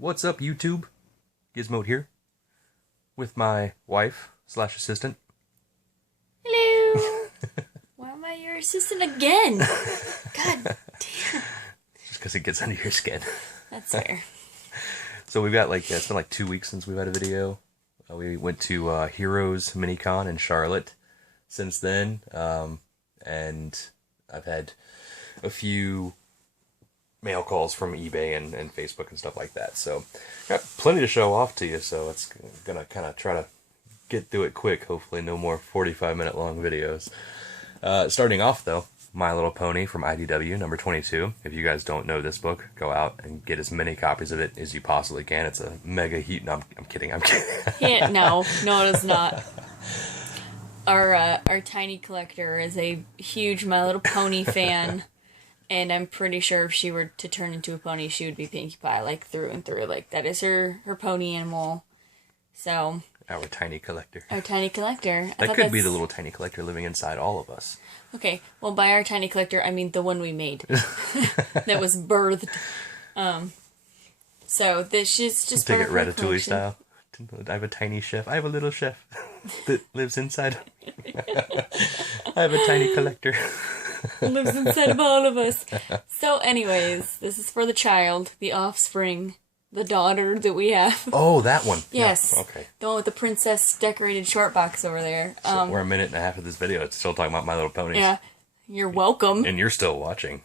What's up, YouTube? Gizmo here with my wife / assistant. Hello. Why am I your assistant again? God damn. Just because it gets under your skin. That's fair. So we've got it's been like 2 weeks since we've had a video. We went to Heroes Minicon in Charlotte since then, and I've had a few mail calls from eBay and Facebook and stuff like that. So got plenty to show off to you, so it's gonna kind of try to get through it quick. Hopefully no more 45-minute long videos. Starting off though, My Little Pony from IDW, number 22. If you guys don't know this book, go out and get as many copies of it as you possibly can. It's a mega heat. No, I'm kidding. Yeah, no, it is not. Our tiny collector is a huge My Little Pony fan, and I'm pretty sure if she were to turn into a pony, she would be Pinkie Pie, like through and through. Like that is her pony animal. So Our tiny collector. Our tiny collector. That could be the little tiny collector living inside all of us. Okay, well, by our tiny collector, I mean the one we made. That was birthed. So this is just Take part it of her Ratatouille collection. style. I have a tiny chef. I have a little chef that lives inside. I have a tiny collector. Lives inside of all of us. So anyways, this is for the child, the offspring, the daughter that we have. Oh, that one. Yes. Yeah, okay. The one with the princess decorated short box over there. So we're a minute and a half of this video. It's still talking about My Little Ponies. Yeah. You're welcome. And you're still watching.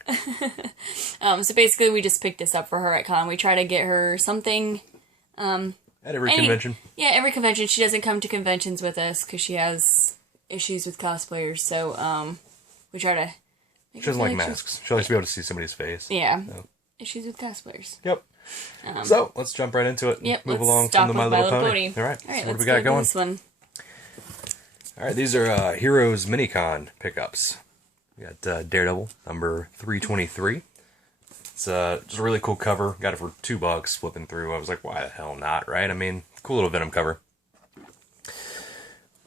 So basically we just picked this up for her at con. We try to get her something. At every convention. Yeah, every convention. She doesn't come to conventions with us because she has issues with cosplayers. So we try to. She doesn't like masks. She likes to be able to see somebody's face. Yeah. So. Issues with cosplayers. Yep. So let's jump right into it. And Yep. move let's along stop from the with My Little Pony. All right. All right. So what let's do we got go going? This one. All right. These are Heroes Minicon pickups. We got Daredevil number 323. It's just a really cool cover. Got it for $2 flipping through. I was like, why the hell not, right? I mean, cool little Venom cover.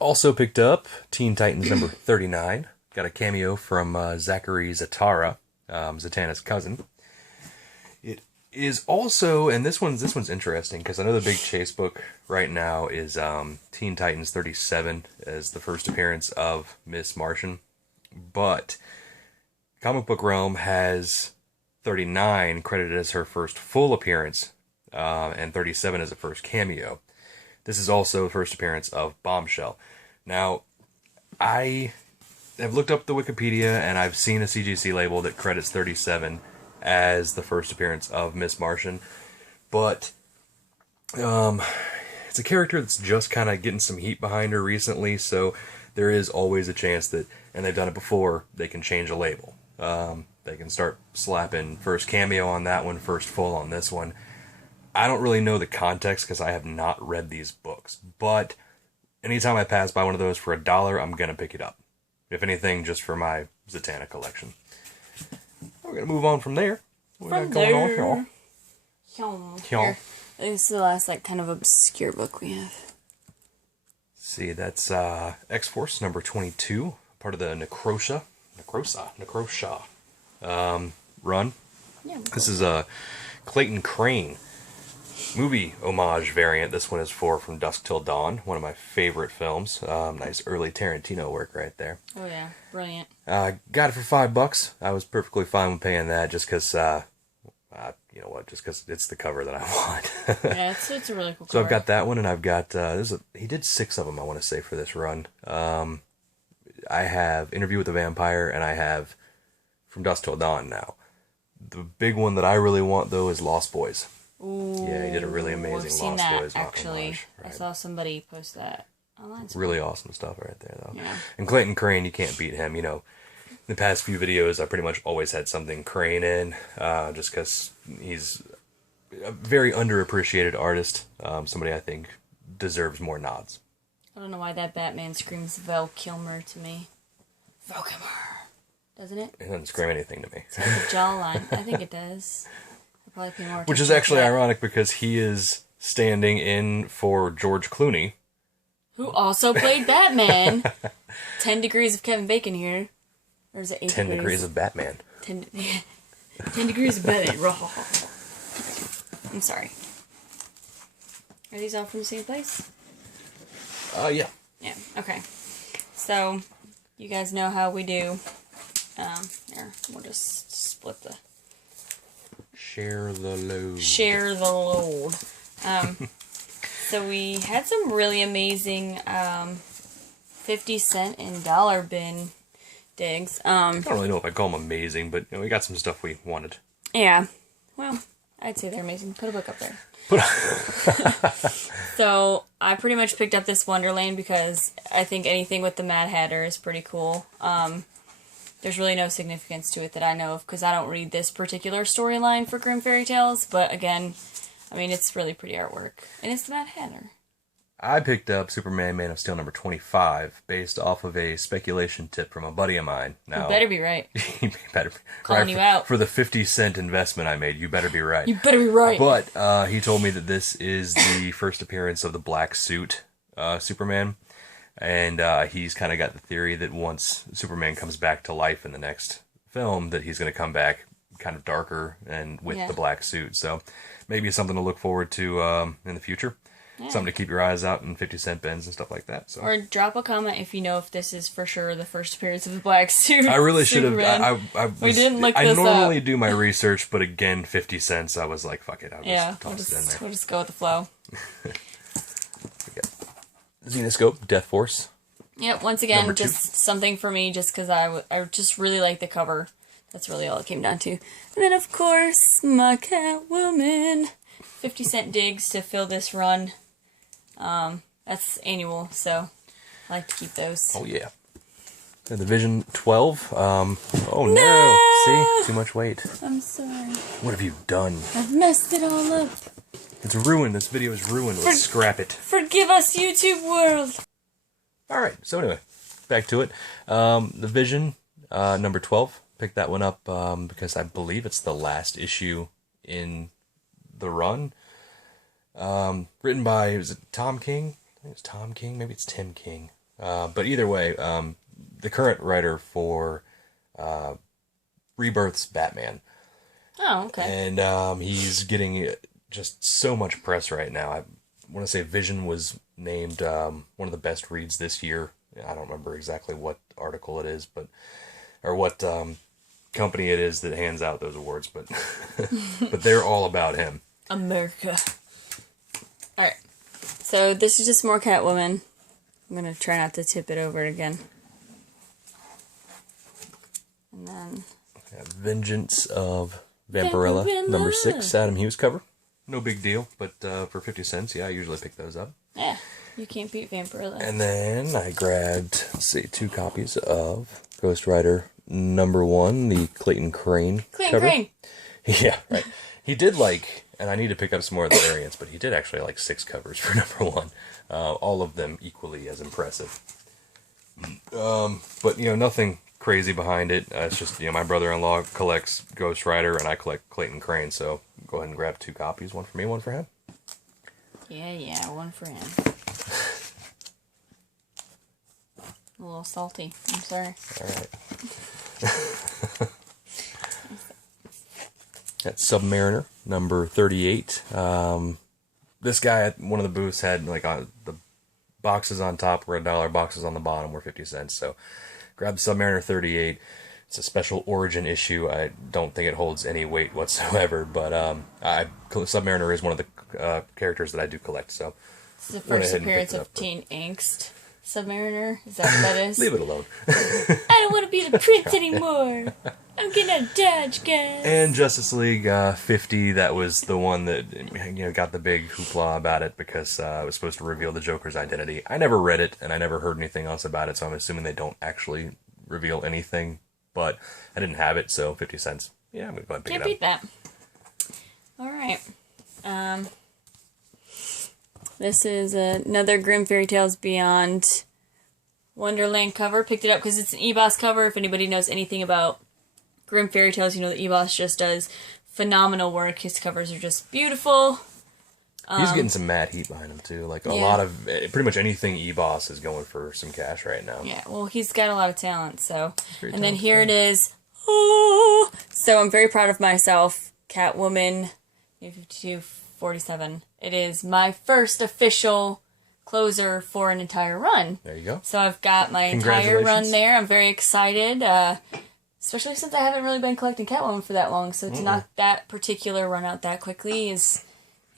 Also picked up Teen Titans number 39. Got a cameo from Zachary Zatara, Zatanna's cousin. It is also, and this one's interesting because I know the big chase book right now is Teen Titans 37 as the first appearance of Miss Martian, but Comic Book Realm has 39 credited as her first full appearance, and 37 as a first cameo. This is also the first appearance of Bombshell. Now, I have looked up the Wikipedia, and I've seen a CGC label that credits 37 as the first appearance of Miss Martian, but it's a character that's just kind of getting some heat behind her recently, so there is always a chance that, and they've done it before, they can change a label. They can start slapping first cameo on that one, first full on this one. I don't really know the context because I have not read these books, but anytime I pass by one of those for $1, I'm going to pick it up. If anything, just for my Zatanna collection. We're going to move on from there. What we got going on here? Here. This is the last, kind of obscure book we have. See, that's X-Force number 22, part of the Necrosha run. Yeah. This is a Clayton Crane movie homage variant. This one is From Dusk Till Dawn, one of my favorite films. Nice early Tarantino work right there. Oh yeah, brilliant. Got it for $5. I was perfectly fine with paying that just because, you know what, just because it's the cover that I want. Yeah, it's a really cool cover. So I've got that one, and I've got, he did 6 of them, I want to say, for this run. I have Interview with the Vampire, and I have From Dusk Till Dawn now. The big one that I really want, though, is Lost Boys. Ooh, Yeah, he did a really amazing I've seen Lost that, Boys actually. homage, right? I saw somebody post that online. Really awesome stuff right there, though. Yeah. And Clayton Crane, you can't beat him. You know, the past few videos, I pretty much always had something Crane in, just because he's a very underappreciated artist. Somebody I think deserves more nods. I don't know why that Batman screams Val Kilmer to me. Val Kilmer. Doesn't it? It doesn't scream anything to me. It's like a jawline. I think it does. I'll probably pay more Which is attention actually to that. ironic because he is standing in for George Clooney. Who also played Batman. 10 degrees of Kevin Bacon here. Or is it 8 10 degrees of Batman. 10 degrees of Batman. I'm sorry. Are these all from the same place? Yeah. Yeah, okay. So, you guys know how we do. Here, we'll just split the... Share the load. Share the load. So we had some really amazing 50-cent and dollar bin digs. I don't really know if I call them amazing, but we got some stuff we wanted. Yeah. Well, I'd say they're amazing. Put a book up there. So, I pretty much picked up this Wonderland because I think anything with the Mad Hatter is pretty cool. There's really no significance to it that I know of because I don't read this particular storyline for Grimm Fairy Tales, but again, I mean, it's really pretty artwork. And it's the Mad Hatter. I picked up Superman Man of Steel number 25 based off of a speculation tip from a buddy of mine. Now, You better be right. You better be Calling you out. For the 50-cent investment I made, you better be right. You better be right. But he told me that this is the first appearance of the black suit Superman. And he's kind of got the theory that once Superman comes back to life in the next film, that he's going to come back kind of darker and with the black suit. So maybe something to look forward to in the future. Yeah. Something to keep your eyes out in 50-cent bins and stuff like that. So. Or drop a comment if you know if this is for sure the first appearance of the black suit. I really should have. We didn't look this up. I normally do my research, but again, 50 cents, I was like, fuck it. I'll just toss it in there. We'll just go with the flow. Xenoscope, Death Force. Yep, once again, just something for me just because I just really like the cover. That's really all it came down to. And then, of course, my Catwoman. 50-cent digs to fill this run. That's annual, so I like to keep those. Oh, yeah. And the Vision 12. Oh, no. See? Too much weight. I'm sorry. What have you done? I've messed it all up. It's ruined. This video is ruined. Let's scrap it. Forgive us, YouTube world. All right. So anyway, back to it. The Vision, number 12. Picked that one up because I believe it's the last issue in the run. Written by, was it Tom King? I think it's Tom King. Maybe it's Tim King. But either way, the current writer for Rebirth's Batman. Oh, okay. And he's getting just so much press right now. I want to say Vision was named one of the best reads this year. I don't remember exactly what article it is, but or what company it is that hands out those awards, but but they're all about him. America. Alright. So this is just more Catwoman. I'm gonna try not to tip it over again. And then Vengeance of Vampirella, number 6, Adam Hughes cover. No big deal, but for 50 cents, yeah, I usually pick those up. Yeah, you can't beat Vampirella. And then I grabbed, let's see, 2 copies of Ghost Rider number 1, the Clayton Crane cover. Crane! Yeah, right. He did and I need to pick up some more of the variants, but he did actually 6 covers for number 1. All of them equally as impressive. But, nothing crazy behind it. It's just, my brother-in-law collects Ghost Rider, and I collect Clayton Crane, so go ahead and grab 2 copies. One for me, one for him. Yeah, one for him. A little salty. I'm sorry. Alright. That's Submariner, number 38. This guy at one of the booths had, the boxes on top were $1, boxes on the bottom were 50 cents, so grab Submariner 38. It's a special origin issue. I don't think it holds any weight whatsoever, but Submariner is one of the characters that I do collect, so... It's the first appearance of Teen Angst. Submariner? Is that what that is? Leave it alone. I don't want to be the prince anymore. I'm getting out of Dodge, guys. And Justice League 50, that was the one that got the big hoopla about it because it was supposed to reveal the Joker's identity. I never read it, and I never heard anything else about it, so I'm assuming they don't actually reveal anything. But I didn't have it, so 50 cents. Yeah, I'm going to go ahead and pick it up. Can't beat that. Alright. This is another Grimm Fairy Tales Beyond Wonderland cover. Picked it up because it's an E-Boss cover. If anybody knows anything about Grimm Fairy Tales, you know that E-Boss just does phenomenal work. His covers are just beautiful. He's getting some mad heat behind him, too. A lot of... Pretty much anything E-Boss is going for some cash right now. Yeah, well, he's got a lot of talent, so... And then here it is. Oh! So I'm very proud of myself. Catwoman, New 52, 47. It is my first official closer for an entire run. There you go. So I've got my entire run there. I'm very excited, especially since I haven't really been collecting Catwoman for that long. So to knock that particular run out that quickly is,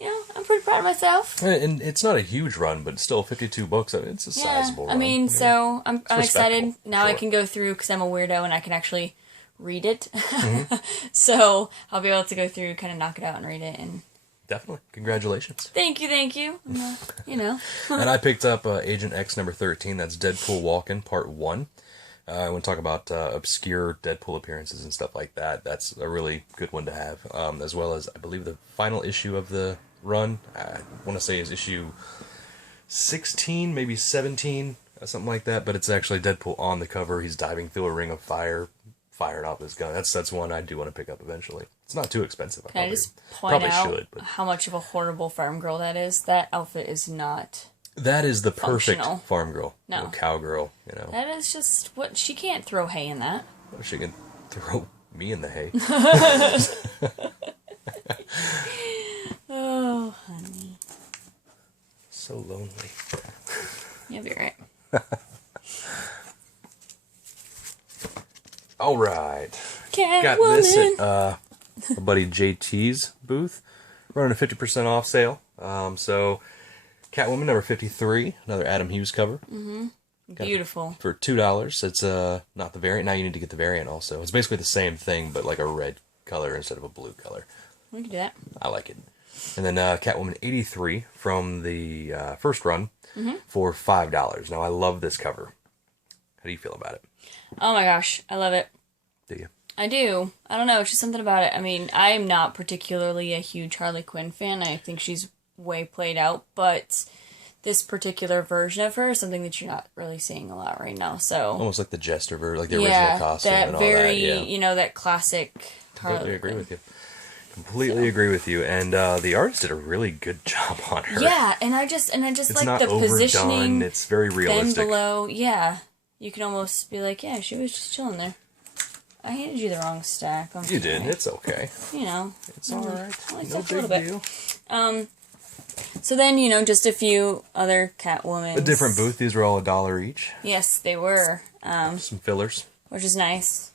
I'm pretty proud of myself. And it's not a huge run, but still 52 books. I mean, it's a sizable run. I mean, so I'm excited. Now sure. I can go through, because I'm a weirdo and I can actually read it. So I'll be able to go through, kind of knock it out and read it. And definitely. Congratulations. Thank you. And I picked up Agent X number 13. That's Deadpool Walkin' Part 1. I want to talk about obscure Deadpool appearances and stuff like that. That's a really good one to have. As well as, I believe, the final issue of the run, I want to say is issue 16, maybe 17, something like that. But it's actually Deadpool on the cover. He's diving through a ring of fire, firing off his gun. That's one I do want to pick up eventually. It's not too expensive. Can I just point out how much of a horrible farm girl that is? That outfit is not. That is the perfect functional. farm girl. No. Cowgirl, That is just what. She can't throw hay in that. Well, she can throw me in the hay. Oh, honey. So lonely. You'll be right. All right. Got this at our buddy JT's booth. Running a 50% off sale. So, Catwoman number 53, another Adam Hughes cover. Beautiful. For $2. It's not the variant. Now you need to get the variant also. It's basically the same thing, but like a red color instead of a blue color. We can do that. I like it. And then Catwoman 83 from the first run for $5. Now, I love this cover. How do you feel about it? Oh my gosh, I love it. Do you? I do. I don't know, it's just something about it. I mean, I'm not particularly a huge Harley Quinn fan. I think she's way played out, but this particular version of her is something that you're not really seeing a lot right now. So almost like the Jester version, like the original costume and all that. Yeah, that classic Harley. Completely agree with you. Completely agree with you. And the artist did a really good job on her. Yeah, and I just it's like not the overdone. positioning. It's very realistic. Then below, yeah, you can almost be like, yeah, she was just chilling there. I handed you the wrong stack. You did. It's okay. It's all right. No big deal. So then, just a few other Catwoman. A different booth. These were all $1 each. Yes, they were. Some fillers. Which is nice.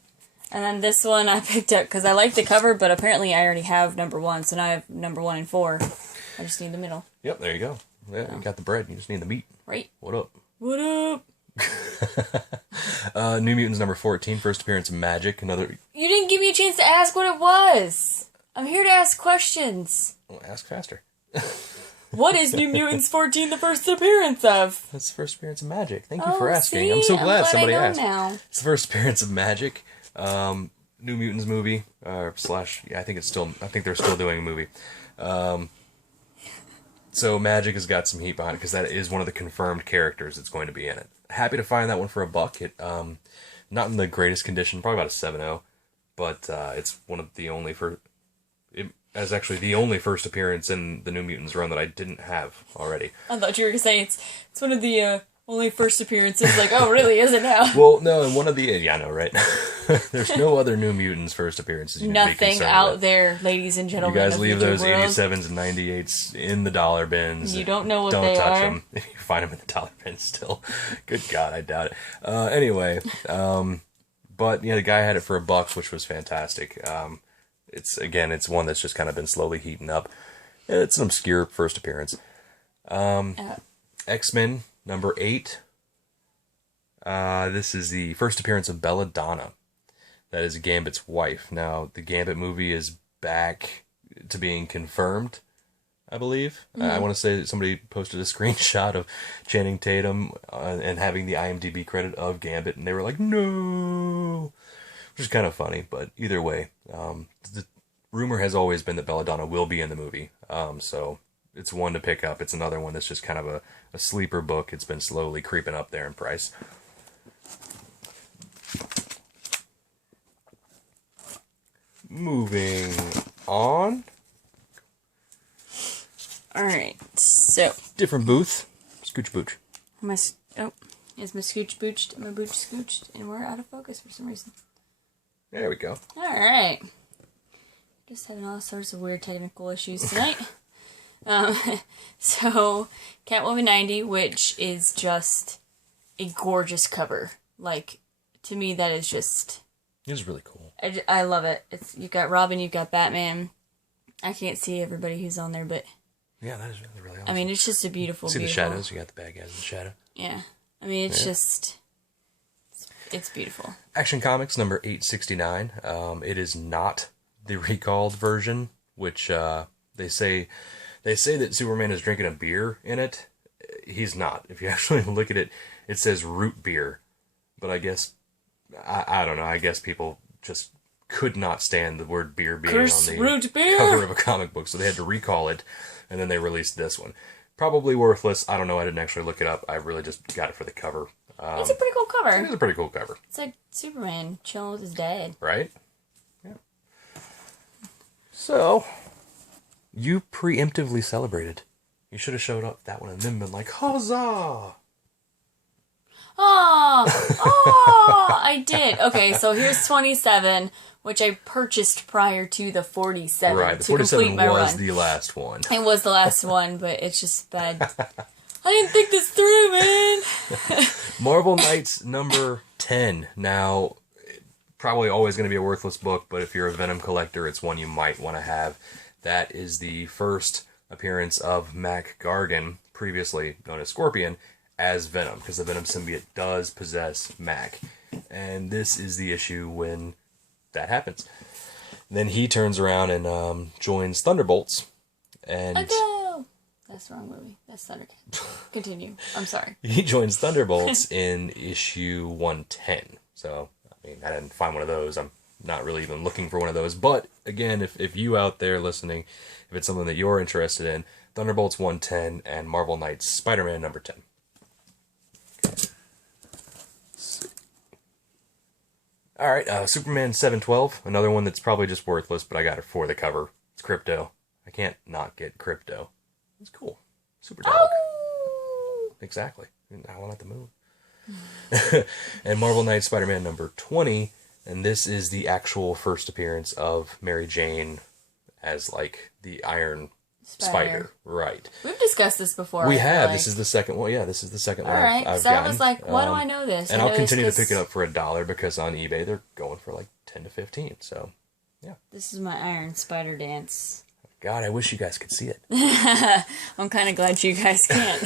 And then this one I picked up because I like the cover, but apparently I already have number 1, so now I have number 1 and 4. I just need the middle. Yep, there you go. Yeah, you got the bread. You just need the meat. Right. What up? What up? New Mutants number 14, first appearance of Magic. Another. You didn't give me a chance to ask what it was. I'm here to ask questions. Well, ask faster. What is New Mutants 14 the first appearance of? That's the first appearance of Magic. Thank you for asking. I'm so glad somebody asked. Now. It's the first appearance of Magic. New Mutants movie, I think they're still doing a movie. So Magic has got some heat behind it, because that is one of the confirmed characters that's going to be in it. Happy to find that one for $1. It, not in the greatest condition, probably about a 7.0, but it's one of the only as actually the only first appearance in the New Mutants run that I didn't have already. I thought you were going to say it's one of the only first appearances. Like, oh, really? Is it now? Well, no, and one of the... Yeah, I know, right? There's no other New Mutants first appearances you need to be concerned out with. There, ladies and gentlemen. You guys leave those 87s and 98s in the dollar bins. You don't know what don't they touch are. them. If you find them in the dollar bins still. Good God, I doubt it. Anyway, but the guy had it for $1, which was fantastic. It's one that's just kind of been slowly heating up. It's an obscure first appearance. X-Men number 8. This is the first appearance of Belladonna. That is Gambit's wife. Now, the Gambit movie is back to being confirmed, I believe. I want to say that somebody posted a screenshot of Channing Tatum and having the IMDb credit of Gambit, and they were like, no! Which is kind of funny, but either way, the rumor has always been that Belladonna will be in the movie, so it's one to pick up. It's another one that's just kind of a sleeper book. It's been slowly creeping up there in price. Moving on. Alright, so. Different booth. Scooch booch. Is my scooch booched? My booch scooched? And we're out of focus for some reason. There we go. Alright. Just having all sorts of weird technical issues tonight. So, Catwoman 90, which is just a gorgeous cover. Like, to me, that is just... It was really cool. I love it. You've got Robin, you've got Batman. I can't see everybody who's on there, but... Yeah, that is really awesome. I mean, it's just a beautiful, see beautiful... the shadows? You got the bad guys in the shadow. Yeah. I mean, it's just... It's beautiful. Action Comics number 869. It is not the recalled version, which they say that Superman is drinking a beer in it. He's not. If you actually look at it, it says root beer. But I guess, I don't know, I guess people just could not stand the word beer being Curse on the root beer. cover of a comic book, so they had to recall it, and then they released this one. Probably worthless. I don't know. I didn't actually look it up. I really just got it for the cover. It's a pretty cool cover. It is a pretty cool cover. It's like Superman chilling with his dad. Right? Yeah. So, you preemptively celebrated. You should have showed up that one and then been like, huzzah! Oh, I did. Okay, so here's 27, which I purchased prior to the 47. Right, the to 47 complete my was run. the last one. It was the last one, but it's just bad. I didn't think this through, man. Marvel Knights number 10. Now, probably always going to be a worthless book, but if you're a Venom collector, it's one you might want to have. That is the first appearance of Mac Gargan, previously known as Scorpion, as Venom, because the Venom symbiote does possess Mac. And this is the issue when that happens. Then he turns around and joins Thunderbolts. And Go! That's the wrong movie. That's Thundercat. Continue. I'm sorry. he joins Thunderbolts in issue 110. So, I mean, I didn't find one of those. I'm not really even looking for one of those. But, again, if you out there listening, if it's something that you're interested in, Thunderbolts 110 and Marvel Knights Spider-Man number 10. Alright, Superman 712, another one that's probably just worthless, but I got it for the cover. It's Crypto. I can't not get Crypto. It's cool. Super dog. Oh! Exactly. I want it to move. And Marvel Knights Spider-Man number 20, and this is the actual first appearance of Mary Jane as, like, the Iron Spider. Right. We've discussed this before. We have. Like... This is the second one. Yeah, this is the second one Alright, I've so gotten. I was like, why do I know this? And I I'll know continue to this pick it up for $1 because on eBay they're going for like 10 to 15. So, yeah. This is my Iron Spider dance. God, I wish you guys could see it. I'm kind of glad you guys can't.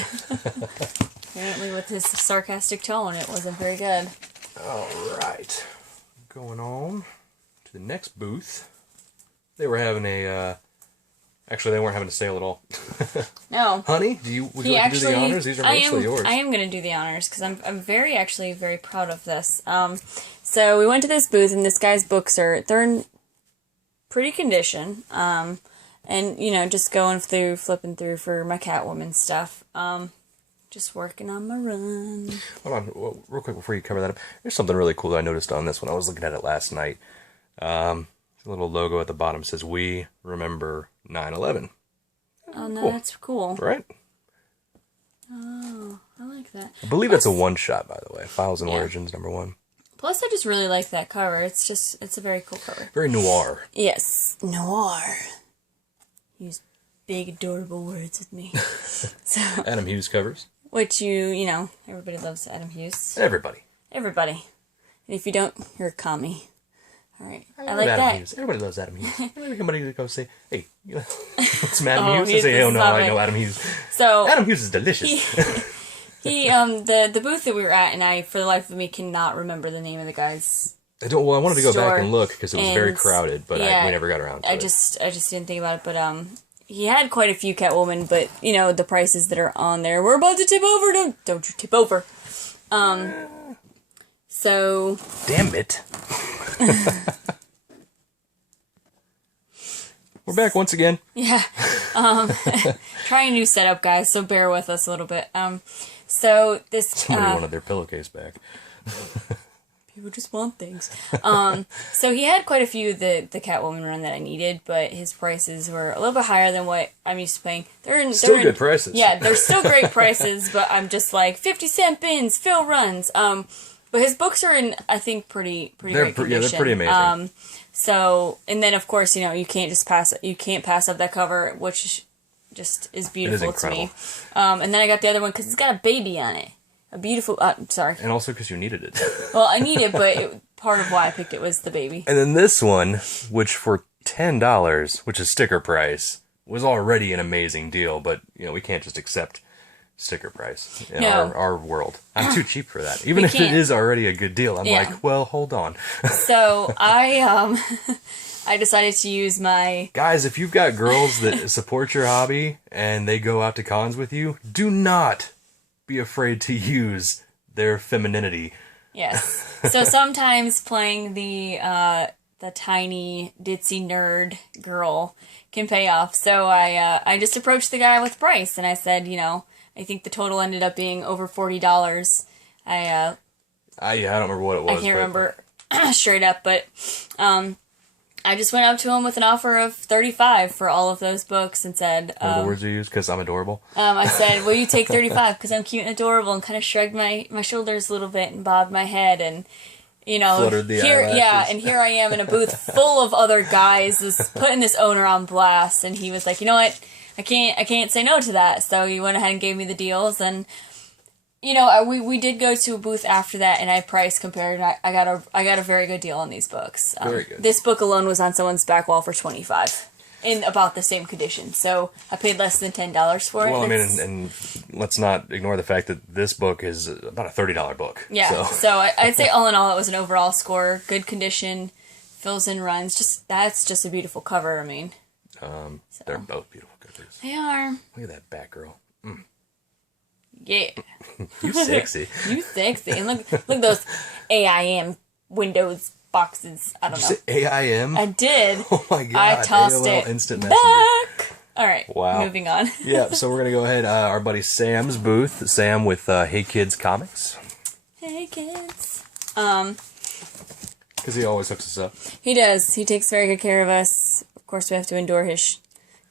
Apparently with his sarcastic tone, it wasn't very good. Alright. Going on to the next booth. They were having a, actually they weren't having a sale at all. No. Honey, would you like to do the honors? These are mostly yours. I am going to do the honors, because I'm very proud of this. So we went to this booth, and this guy's books they're in pretty condition. And, you know, just flipping through for my Catwoman stuff. Just working on my run. Hold on, real quick before you cover that up. There's something really cool that I noticed on this one. I was looking at it last night. The little logo at the bottom says, "We remember 9/11." Oh, no, Cool. that's cool. Right? Oh, I like that. I believe that's a one-shot, by the way. Files and Yeah. Origins, number 1. Plus, I just really like that cover. It's a very cool cover. Very noir. Yes, noir. Use big, adorable words with me. So, Adam Hughes covers. which you know, everybody loves Adam Hughes. Everybody. Everybody. And if you don't, you're a commie. All right. I love like Adam that. Hughes. Everybody loves Adam Hughes. Everybody goes say, "Hey, you know, what's Adam Oh, Hughes?" I he's say, "Oh no, stop I it. know Adam Hughes." So Adam Hughes is delicious. the booth that we were at, and I, for the life of me, cannot remember the name of the guy's. I wanted to go back store, and look because it was very crowded, but yeah, we never got around to I it. just didn't think about it, but he had quite a few Catwoman, but you know the prices that are on there. We're about to tip over. Don't you tip over. So Damn it. We're back once again. yeah, trying a new setup, guys. So bear with us a little bit. So this Somebody wanted their pillowcase back. people just want things. So he had quite a few of the Catwoman run that I needed, but his prices were a little bit higher than what I'm used to paying. Still good prices. Yeah, they're still great prices, but I'm just like 50-cent bins, fill runs. But his books are in, I think, pretty great condition. Yeah, they're pretty amazing. So, and then of course, you know, you can't pass up that cover, which just is beautiful to me. incredible. And then I got the other one because it's got a baby on it. A beautiful, sorry. And also because you needed it. Well, I need it, but part of why I picked it was the baby. And then this one, which for $10, which is sticker price, was already an amazing deal, but, we can't just accept sticker price in our world. I'm too cheap for that. Even if it is already a good deal, I'm like, well, hold on. So I decided to use my... Guys, if you've got girls that support your hobby and they go out to cons with you, do not be afraid to use their femininity. Yes. So sometimes playing the tiny ditzy nerd girl can pay off. So I just approached the guy with price and I said, I think the total ended up being over $40. I don't remember what it was. I can't remember straight up, but I just went up to him with an offer of $35 for all of those books and said... What are the words you used? Because I'm adorable? I said, will you take $35? Because I'm cute and adorable, and kind of shrugged my shoulders a little bit and bobbed my head and, fluttered the eyelashes. Yeah, and here I am in a booth full of other guys putting this owner on blast, and he was like, you know what? I can't say no to that. So he went ahead and gave me the deals, and... we did go to a booth after that, and I price compared. And I got a very good deal on these books. Very good. This book alone was on someone's back wall for $25, in about the same condition. So I paid less than $10 for it. Well, I mean, and let's not ignore the fact that this book is about a $30 book. Yeah. So I'd say all in all, it was an overall score, good condition, fills and runs. That's just a beautiful cover. I mean, they're both beautiful covers. They are. Look at that Batgirl. Yeah. You sexy. You sexy. And look those AIM Windows boxes. I don't know. Did you say AIM? I did. Oh my god. I tossed AOL it Instant back. Messenger. All right. Wow. Moving on. Yeah, so we're going to go ahead. Our buddy Sam's booth. Sam with Hey Kids Comics. Hey kids. Because he always hooks us up. He does. He takes very good care of us. Of course, we have to endure his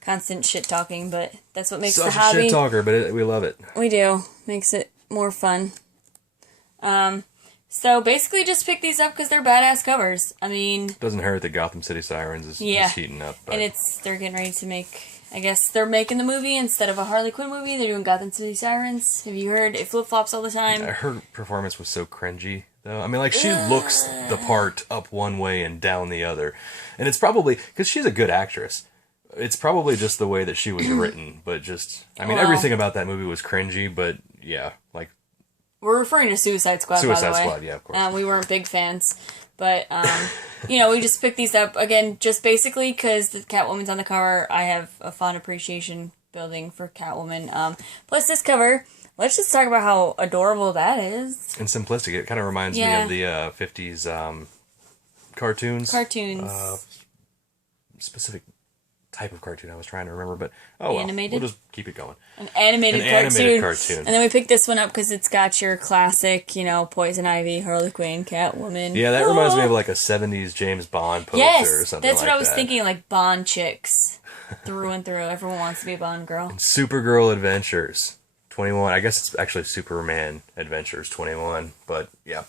constant shit talking, but that's what makes Such the hobby. a shit talker, but we love it. We do. Makes it more fun. So basically, just pick these up because they're badass covers. I mean, Doesn't hurt that Gotham City Sirens is heating up. But... And they're getting ready to make. I guess they're making the movie instead of a Harley Quinn movie. They're doing Gotham City Sirens. Have you heard? It flip flops all the time. Her performance was so cringy, though. I mean, like, she looks the part up one way and down the other, and it's probably because she's a good actress. It's probably just the way that she was written, but just... I mean, everything about that movie was cringy, but yeah, like... We're referring to Suicide Squad, by the way. Suicide Squad, yeah, of course. We weren't big fans, but, we just picked these up, again, just basically because the Catwoman's on the cover. I have a fond appreciation building for Catwoman. Plus this cover, let's just talk about how adorable that is. And simplistic. It kind of reminds me of the 50s cartoons. Specific type of cartoon I was trying to remember, but animated? We'll just keep it going. An animated cartoon. And then we picked this one up because it's got your classic, Poison Ivy, Harley Quinn, Catwoman. Yeah, that reminds me of like a 70s James Bond poster or something that's like what I was thinking, like Bond chicks. Through and through. Everyone wants to be a Bond girl. And Supergirl Adventures 21. I guess it's actually Superman Adventures 21, but yeah.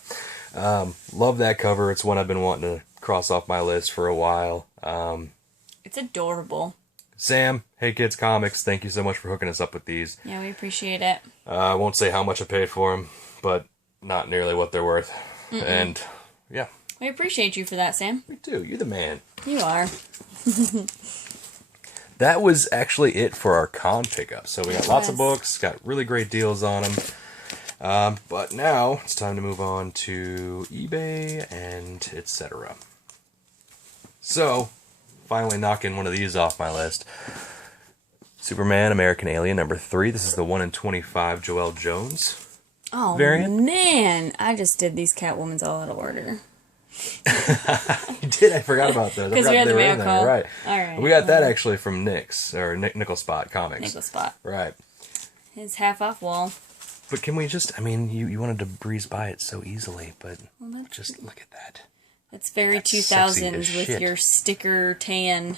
Love that cover. It's one I've been wanting to cross off my list for a while. It's adorable. Sam, Hey Kids Comics, thank you so much for hooking us up with these. Yeah, we appreciate it. I won't say how much I paid for them, but not nearly what they're worth. Mm-mm. And, yeah. We appreciate you for that, Sam. We do. You're the man. You are. That was actually it for our con pickup. So we got lots of books, got really great deals on them. But now it's time to move on to eBay and etc. So... finally knocking one of these off my list. Superman American Alien number 3. This is the 1 in 25 Joelle Jones variant. Man, I just did these Catwomans all out of order. You did? I forgot about those. Because we had the mail call. Right. All right. We got that actually from Nick's, or Nickel Spot Comics. Nickel Spot. Right. His half off wall. But can we just, I mean, you wanted to breeze by it so easily, but just look at that. It's very 2000s with your sticker tan.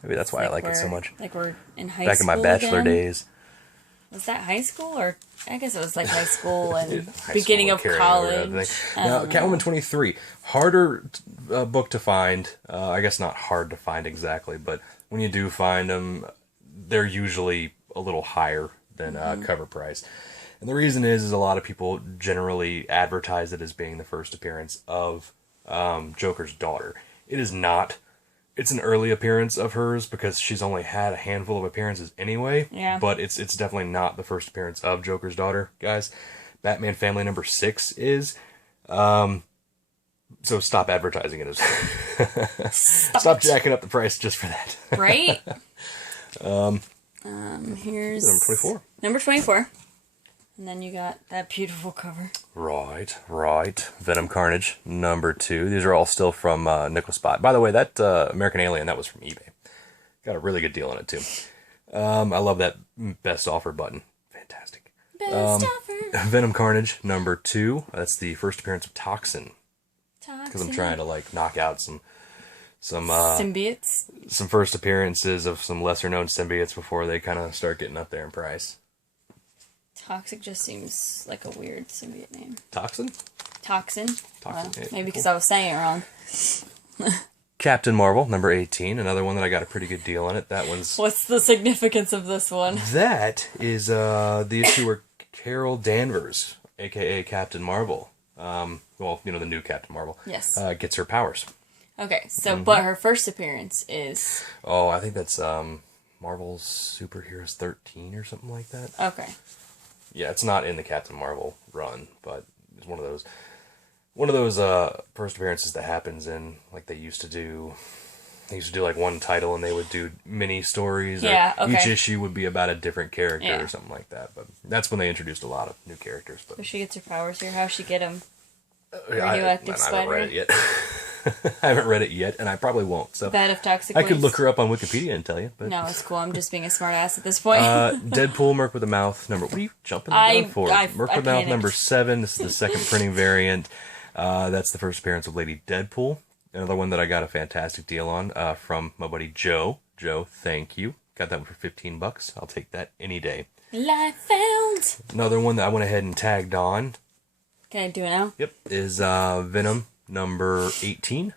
Maybe that's why I like it so much. Like we're in high school. Back in my bachelor days. Was that high school? Or I guess it was like high school and beginning of college. Now, Catwoman 23. Harder book to find. I guess not hard to find exactly, but when you do find them, they're usually a little higher than cover price. And the reason is a lot of people generally advertise it as being the first appearance of Joker's daughter. It is not. It's an early appearance of hers because she's only had a handful of appearances anyway. Yeah. But it's definitely not the first appearance of Joker's daughter, guys. Batman Family number 6 is. So stop advertising it as. Stop jacking up the price just for that. Right? Here's number 24. Number 24. And then you got that beautiful cover. Right. Venom Carnage, number 2. These are all still from Nickel Spot. By the way, that American Alien, that was from eBay. Got a really good deal on it, too. I love that best offer button. Fantastic. Best offer. Venom Carnage, number 2. That's the first appearance of Toxin. Because I'm trying to, like, knock out some symbiotes. Some first appearances of some lesser-known symbiotes before they kind of start getting up there in price. Toxic just seems like a weird symbiote name. Toxin? Toxin. Well, Yeah, maybe because I was saying it wrong. Captain Marvel, number 18. Another one that I got a pretty good deal on it. That one's... What's the significance of this one? That is the issue where Carol Danvers, a.k.a. Captain Marvel, well, you know, the new Captain Marvel, Yes. Gets her powers. Okay, so, but her first appearance is... Oh, I think that's Marvel's Superheroes 13 or something like that. Okay. Yeah, it's not in the Captain Marvel run, but it's one of those first appearances that happens in, like, they used to do like one title and they would do mini stories. Yeah, or okay. Each issue would be about a different character Yeah. or something like that. But that's when they introduced a lot of new characters. But So she gets her powers here. How's she get them? I haven't read it yet. I haven't read it yet, and I probably won't. So Bad of toxic I could waste? look her up on Wikipedia and tell you. But No, it's cool. I'm just being a smart ass at this point. Deadpool, Merc with a Mouth, number... What are you jumping the gun for? Merc with a Mouth, panicked. number 7. This is the second printing variant. That's the first appearance of Lady Deadpool. Another one that I got a fantastic deal on from my buddy Joe. Joe, thank you. Got that one for $15. I'll take that any day. Life found. Another one that I went ahead and tagged on. Can I do it now? Yep. Is Venom, number 18.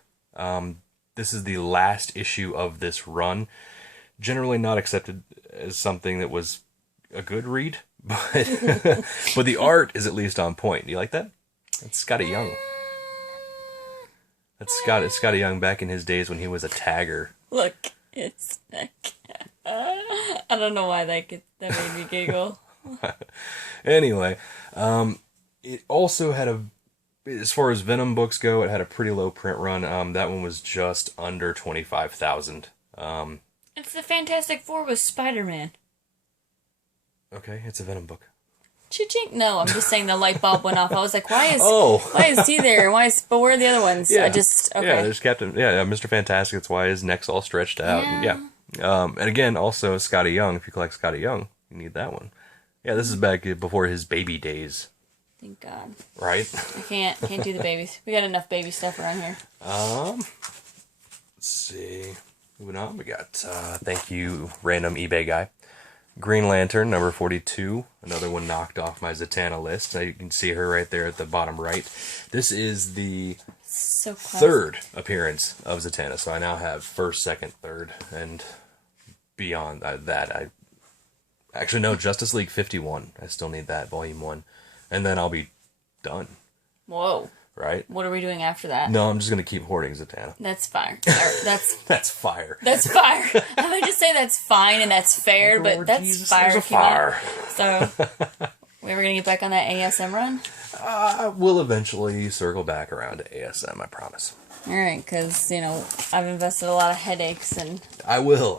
This is the last issue of this run. Generally not accepted as something that was a good read, but but the art is at least on point. Do you like that? That's Scotty Young. That's Scotty Young back in his days when he was a tagger. Look, it's Spec. I don't know why that made me giggle. Anyway, it also had as far as Venom books go, it had a pretty low print run. That one was just under 25,000. It's the Fantastic Four with Spider-Man. Okay, it's a Venom book. Cha-ching. No, I'm just saying the light bulb went off. I was like, why is he there? But where are the other ones? Yeah. Okay. Yeah, there's Mr. Fantastic. That's why his neck's all stretched out. Yeah. And again, also Scotty Young. If you collect Scotty Young, you need that one. Yeah, this is back before his baby days. Thank God. Right? I can't do the babies. We got enough baby stuff around here. Let's see. Moving on, we got thank you, random eBay guy. Green Lantern, number 42. Another one knocked off my Zatanna list. Now you can see her right there at the bottom right. This is the So close. third appearance of Zatanna. So I now have first, second, third, and beyond that. I actually, no, Justice League 51. I still need that, volume 1. And then I'll be done. Whoa. Right? What are we doing after that? No, I'm just going to keep hoarding Zatanna. That's fire. That's fire. That's fire. I might just say that's fine and that's fair, but Lord that's Jesus, fire. there's a fire. So, we ever gonna get back on that ASM run? We'll eventually circle back around to ASM, I promise. All right, because I've invested a lot of headaches and I will.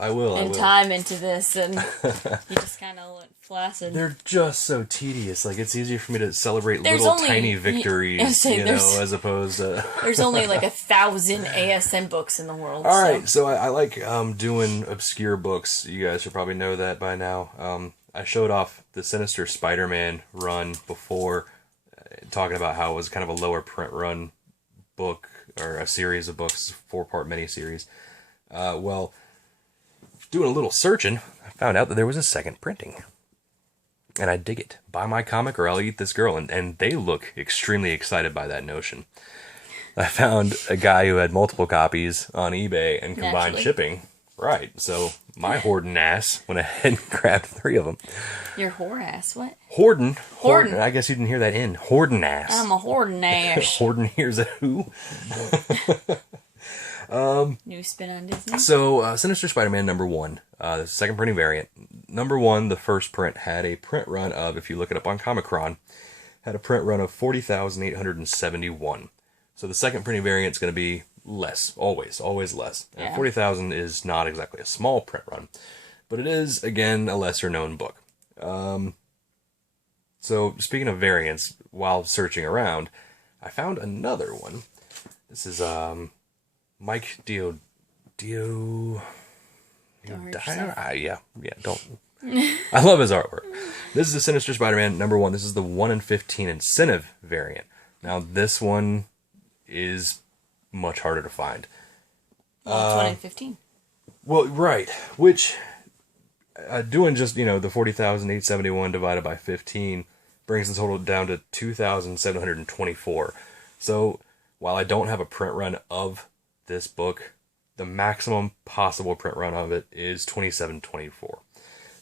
time into this, and you just kind of look flaccid. They're just so tedious. Like, it's easier for me to celebrate There's little only- tiny I victories, say there's- as opposed to... There's only like 1,000 ASM books in the world. All right, so I like doing obscure books. You guys should probably know that by now. I showed off the Sinister Spider-Man run before, talking about how it was kind of a lower print run book, or a series of books, 4-part miniseries. Well, doing a little searching, I found out that there was a second printing. And I dig it. Buy my comic or I'll eat this girl. And they look extremely excited by that notion. I found a guy who had multiple copies on eBay and combined Naturally. shipping Right. So my hoarding ass went ahead and grabbed 3 of them. Your whore ass, what? Hoarding. Hoarding. I guess you didn't hear that in. Hoarding ass. I'm a hoarding ass. Hoarding here's a who. New spin on Disney. So, Sinister Spider-Man #1, the second printing variant. #1, the first print, had a print run of, if you look it up on Comic-Con, had a print run of 40,871. So the second printing variant is going to be less, always less. And Yeah. 40,000 is not exactly a small print run, but it is, again, a lesser known book. So speaking of variants, while searching around, I found another one. This is Mike Dio. Yeah, don't. I love his artwork. This is the Sinister Spider-Man #1. This is the 1 in 15 incentive variant. Now, this one is much harder to find. Well, it's 1 in 15. Well, right. Which, doing just, the 40,871 divided by 15 brings the total down to 2,724. So, while I don't have a print run of this book, the maximum possible print run of it is 2,724.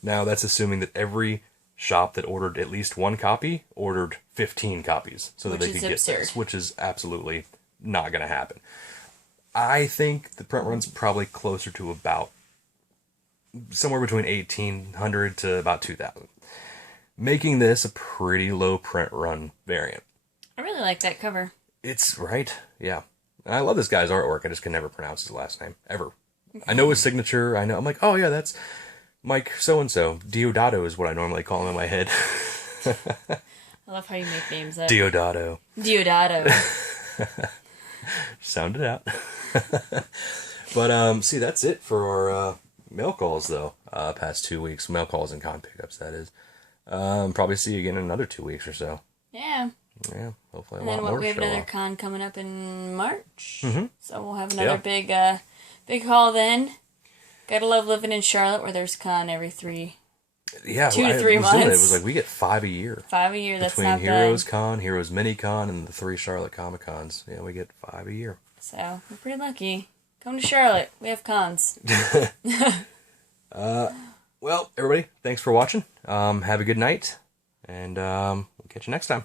Now, that's assuming that every shop that ordered at least 1 copy ordered 15 copies so that they could get this, which is absolutely not going to happen. I think the print run's probably closer to about somewhere between 1,800 to about 2,000, making this a pretty low print run variant. I really like that cover. It's right, yeah. And I love this guy's artwork. I just can never pronounce his last name ever. I know his signature. I'm like, oh yeah, that's Mike so-and-so. Diodato is what I normally call him in my head. I love how you make names up. Diodato. Sound it out. But, see, that's it for our mail calls, though. Past 2 weeks. Mail calls and con pickups, that is. Probably see you again in another 2 weeks or so. Yeah. Yeah, hopefully a And lot then more we have show another up. con coming up in March. Mm-hmm. So we'll have another big haul then. Gotta love living in Charlotte where there's con every 2 to 3 months. It was like we get 5 a year. 5 a year, that's Between not Heroes bad. Con, Heroes Mini Con, and the 3 Charlotte Comic Cons. Yeah, we get 5 a year. So we're pretty lucky. Come to Charlotte. We have cons. Well, everybody, thanks for watching. Have a good night, and we'll catch you next time.